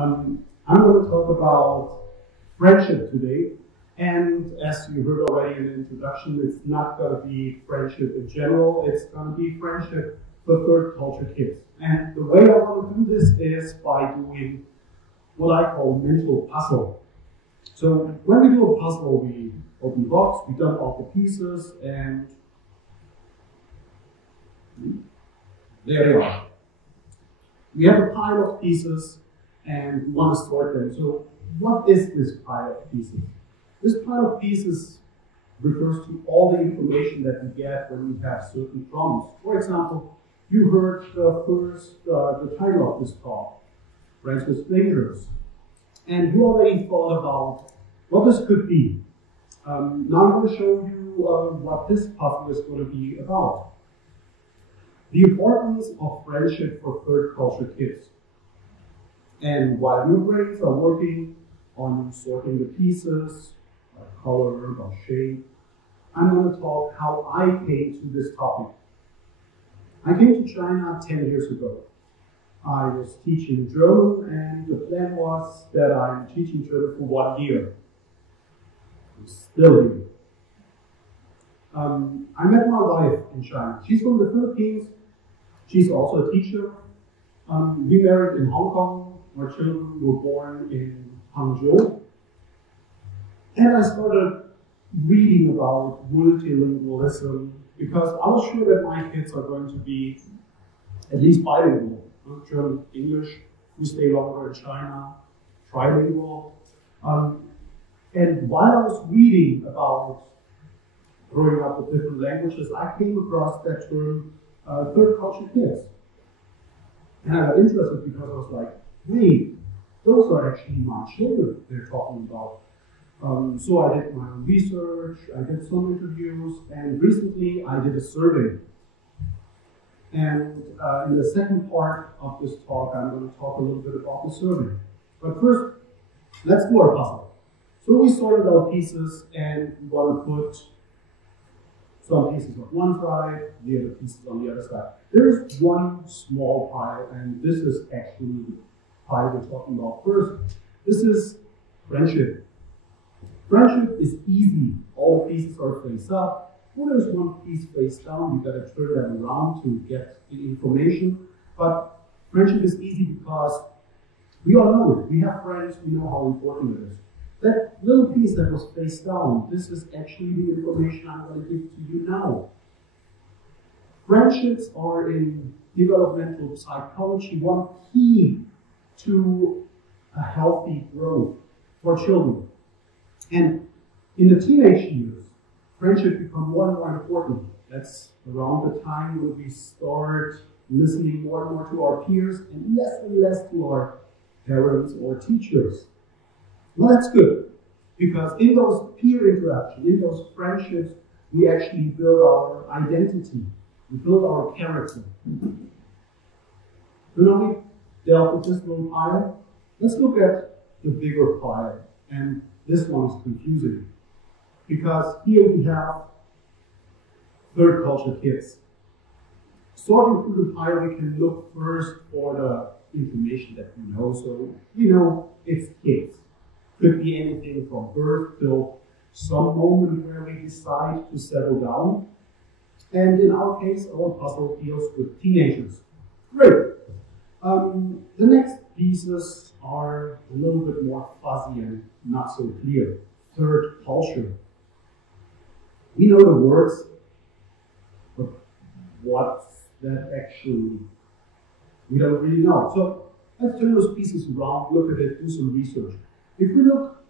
I'm going to talk about friendship today, and as you heard already in the introduction, it's not going to be friendship in general, it's going to be friendship for third culture kids. And the way I want to do this is by doing what I call mental puzzle. So when we do a puzzle, we open the box, we dump all the pieces, and there they are. We have a pile of pieces and we want to sort them. So what is this pile of pieces? This pile of pieces refers to all the information that we get when we have certain problems. For example, you heard the title of this talk, Friends with Strangers. And you already thought about what this could be. Now I'm going to show you what this puzzle is going to be about. The importance of friendship for third culture kids. And while your brains are working on sorting the pieces, by color, by shape, I'm going to talk how I came to this topic. I came to China 10 years ago. I was teaching German, and the plan was that I'm teaching German for 1 year. I'm still here. I met my wife in China. She's from the Philippines. She's also a teacher. We married in Hong Kong. Our children were born in Hangzhou. And I started reading about multilingualism because I was sure that my kids are going to be at least bilingual. German, English, who stay longer in China, trilingual. And while I was reading about growing up with different languages, I came across that term, third culture kids. And I got interested because I was like, wait, those are actually my children they're talking about. So I did my own research, I did some interviews, and recently I did a survey. And in the second part of this talk, I'm going to talk a little bit about the survey. But first, let's do our puzzle. So we sorted our pieces, and we want to put some pieces on one side, the other pieces on the other side. There's one small pile, and this is actually the pile we're talking about first. This is friendship. Friendship is easy. All pieces are face up. When there's one piece face down, you gotta turn that around to get the information. But friendship is easy because we all know it. We have friends, we know how important it is. That little piece that was face down, this is actually the information I'm going to give to you now. Friendships are in developmental psychology one key to a healthy growth for children. And in the teenage years, friendship becomes more and more important. That's around the time when we start listening more and more to our peers and less to our parents or teachers. Well, that's good, because in those peer interactions, in those friendships, we actually build our identity, we build our character. So now we dealt with this little pile. Let's look at the bigger pile, and this one is confusing, because here we have third culture kids. Sorting through the pile, we can look first for the information that we know. So we know it's kids. Could be anything from birth till some moment where we decide to settle down. And in our case, our puzzle deals with teenagers. Great. The next pieces are a little bit more fuzzy and not so clear. Third culture. We know the words, but what's that actually? We don't really know. So let's turn those pieces around, look at it, do some research. If we look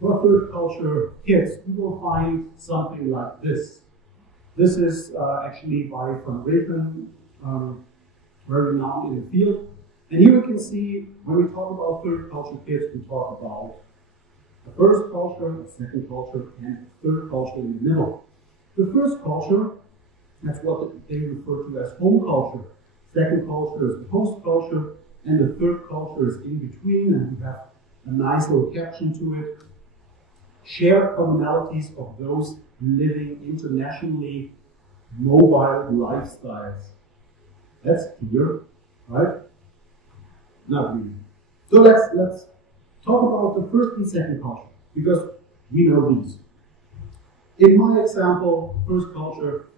for third culture kids, we will find something like this. This is actually by Van Reken, very renowned in the field. And here we can see, when we talk about third culture kids, we talk about the first culture, the second culture, and the third culture in the middle. The first culture, that's what they refer to as home culture. Second culture is the host culture, and the third culture is in between, and we have a nice little caption to it. Shared commonalities of those living internationally mobile lifestyles. That's clear, right? Not really. So let's talk about the first and second culture, because we know these. In my example, first culture,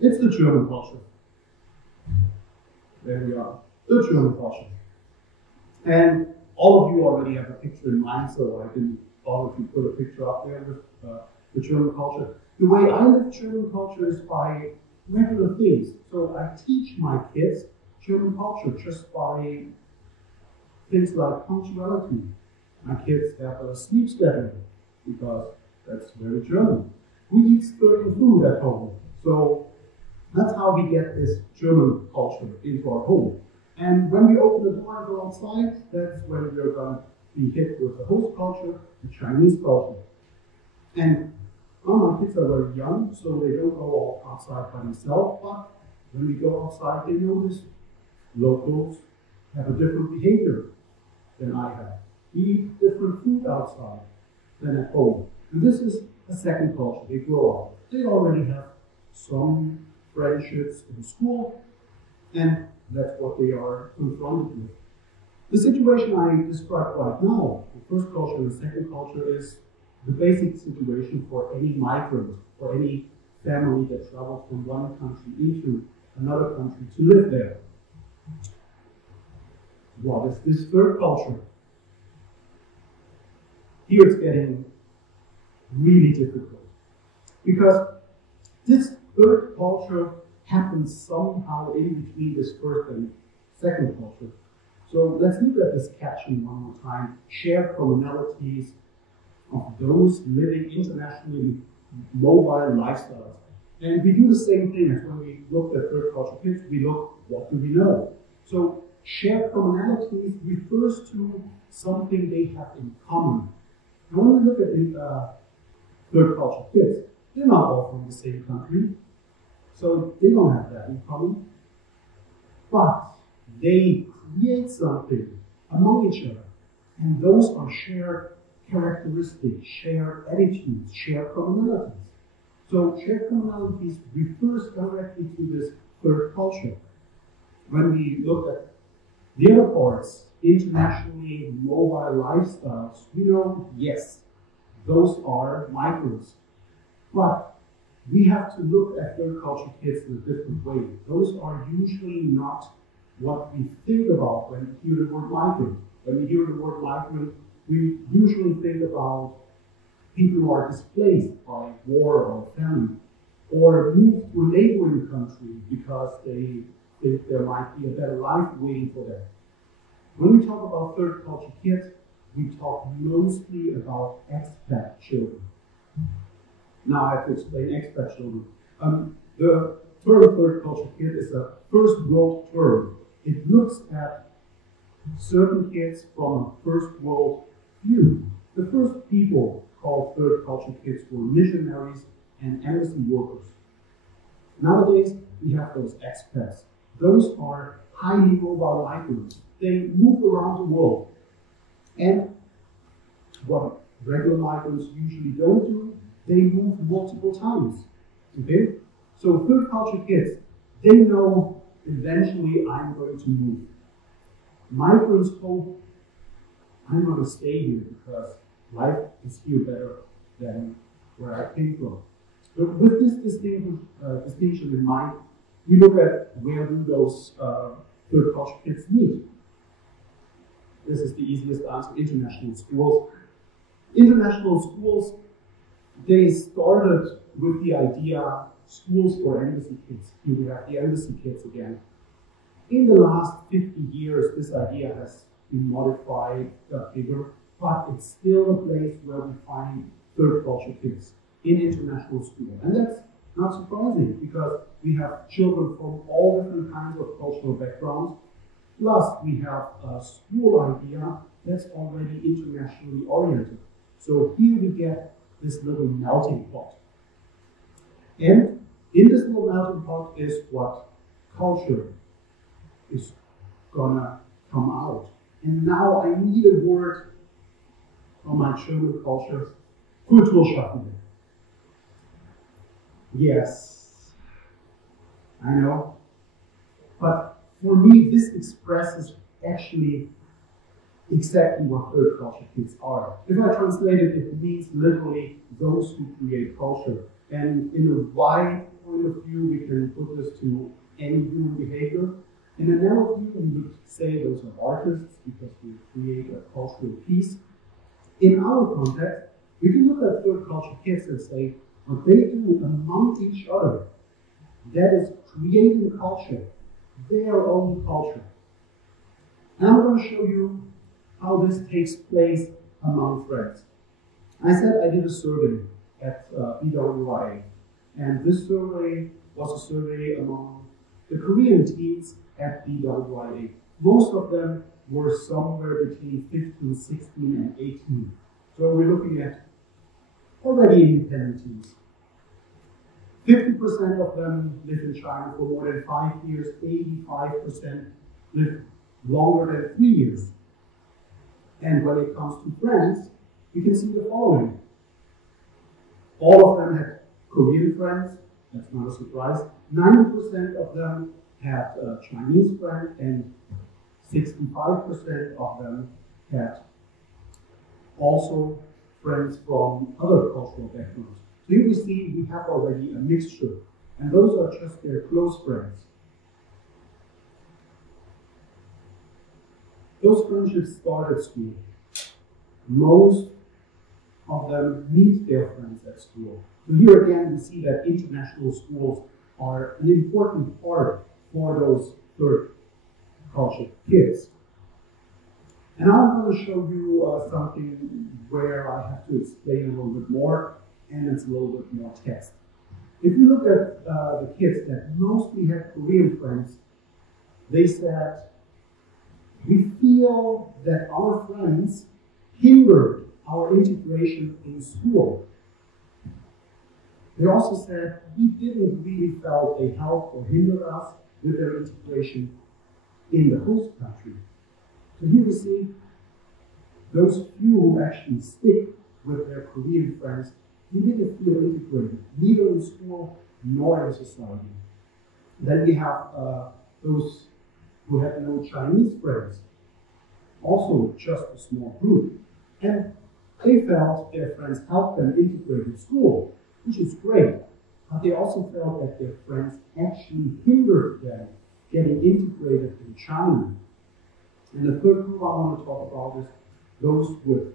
it's the German culture. There we are, the German culture. And all of you already have a picture in mind, so I didn't bother to put a picture up there with the German culture. The way I live German culture is by regular things. So I teach my kids German culture just by things like punctuality. My kids have a sleep schedule because that's very German. We eat certain food at home. So that's how we get this German culture into our home. And when we open the door and go outside, that's when we're going to be hit with the host culture, the Chinese culture. And my kids are very young, so they don't go outside by themselves, but when we go outside, they notice locals have a different behavior than I have. We eat different food outside than at home. And this is a second culture. They grow up. They already have some friendships in school, and that's what they are confronted with. The situation I described right now, the first culture and the second culture, is the basic situation for any migrant, for any family that travels from one country into another country to live there. What is this third culture? Here it's getting really difficult, because this third culture happens somehow in between this first and second culture. So let's look at this caption one more time. Shared commonalities of those living internationally mobile lifestyles. And we do the same thing as when we look at third culture kids. We look, what do we know? So shared commonalities refers to something they have in common. And when we look at the third culture kids, they're not all from the same country, so they don't have that in common. But they create something among each other, and those are shared characteristics, shared attitudes, shared commonalities. So shared commonalities refers directly to this third culture. When we look at the other parts, internationally mobile lifestyles, we know, yes, those are migrants. But we have to look at third culture kids in a different way. Those are usually not what we think about when we hear the word migrant. When we hear the word migrant, we usually think about people who are displaced by war or famine, or moved to a neighboring country because they think there might be a better life waiting for them. When we talk about third culture kids, we talk mostly about expat children. Now I have to explain expat children. The term third culture kid is a first world term. It looks at certain kids from a first world view. The first people called third culture kids were missionaries and embassy workers. Nowadays, we have those expats. Those are highly mobile migrants. They move around the world. And what regular migrants usually don't do, they move multiple times. Okay? So third culture kids, they know eventually I'm going to move. Migrants hope I'm going to stay here because life is here better than where I came from. But with this distinction in mind, we look at where do those third culture kids meet. This is the easiest answer: international schools. International schools, they started with the idea schools for embassy kids. Here we have the embassy kids again. In the last 50 years, this idea has been modified, got bigger, but it's still a place where we find third culture kids in international school. And that's not surprising because we have children from all different kinds of cultural backgrounds. Plus, we have a school idea that's already internationally oriented. So here we get this little melting pot. And in this little melting pot is what culture is gonna come out. And now I need a word from my German culture: Kulturschaffende. Yes, I know. But for me, this expresses actually exactly what third culture kids are. If I translate it, it means literally those who create culture. And in a wide point of view, we can put this to any human behavior. In a narrow view, we would say those are artists because we create a cultural piece. In our context, we can look at third culture kids and say, what they do among each other, that is creating culture, their own culture. And I'm going to show you how this takes place among friends. I said I did a survey at BWYA, and this survey was a survey among the Korean teens at BWYA. Most of them were somewhere between 15, 16, and 18. So we're looking at already independent teens. 50% of them live in China for more than 5 years, 85% live longer than 3 years. And when it comes to friends, we can see the following. All of them had Korean friends, that's not a surprise. 90% of them had a Chinese friend, and 65% of them had also friends from other cultural backgrounds. So here we see we have already a mixture, and those are just their close friends. Those friendships start at school. Most of them meet their friends at school. So here again, we see that international schools are an important part for those third culture kids. And I'm going to show you something where I have to explain a little bit more, and it's a little bit more text. If you look at the kids that mostly had Korean friends, they said, we feel that our friends hindered our integration in school. They also said, we didn't really felt they helped or hindered us with their integration in the host country. So here we see those few who actually stick with their Korean friends, they didn't feel integrated, neither in school nor in society. Then we have those who had no Chinese friends, also just a small group. And they felt their friends helped them integrate in school, which is great. But they also felt that their friends actually hindered them getting integrated in China. And the third group I want to talk about is those with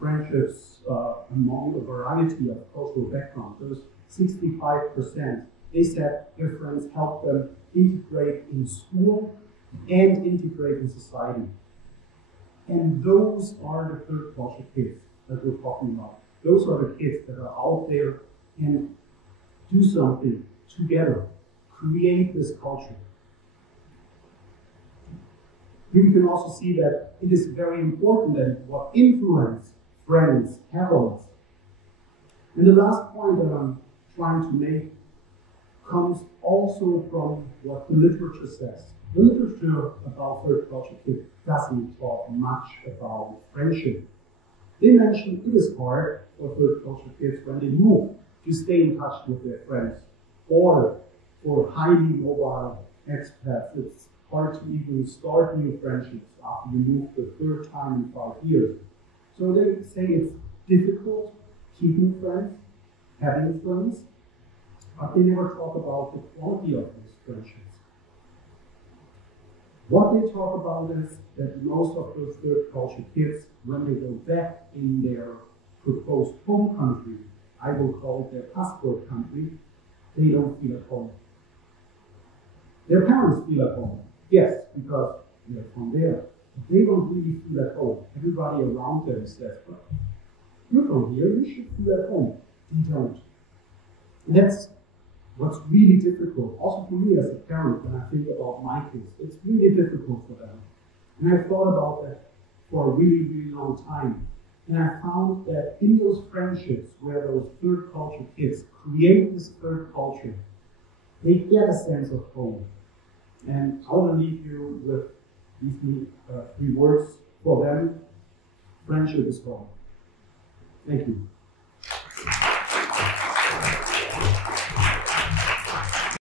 friendships among a variety of cultural backgrounds. Those 65%, they said their friends helped them integrate in school and integrate in society. And those are the third culture kids that we're talking about. Those are the kids that are out there and do something together, create this culture. Here we can also see that it is very important that what influence friends have on us. And the last point that I'm trying to make comes also from what the literature says. The literature about third culture kids doesn't talk much about friendship. They mention it is hard for third culture kids when they move to stay in touch with their friends, or for highly mobile expats, it's hard to even start new friendships after you move the third time in 5 years. So they say it's difficult keeping friends, having friends, but they never talk about the quality of those friendships. What they talk about is that most of those third culture kids, when they go back in their proposed home country, I will call it their passport country, they don't feel at home. Their parents feel at home, yes, because they're from there. But they don't really feel at home. Everybody around them says, well, you're from here, you should feel at home. They don't. And that's what's really difficult, also for me as a parent, when I think about my kids. It's really difficult for them. And I thought about that for a really, really long time. And I found that in those friendships where those third culture kids create this third culture, they get a sense of home. And I want to leave you with these 3 words for them. Friendship is home. Thank you.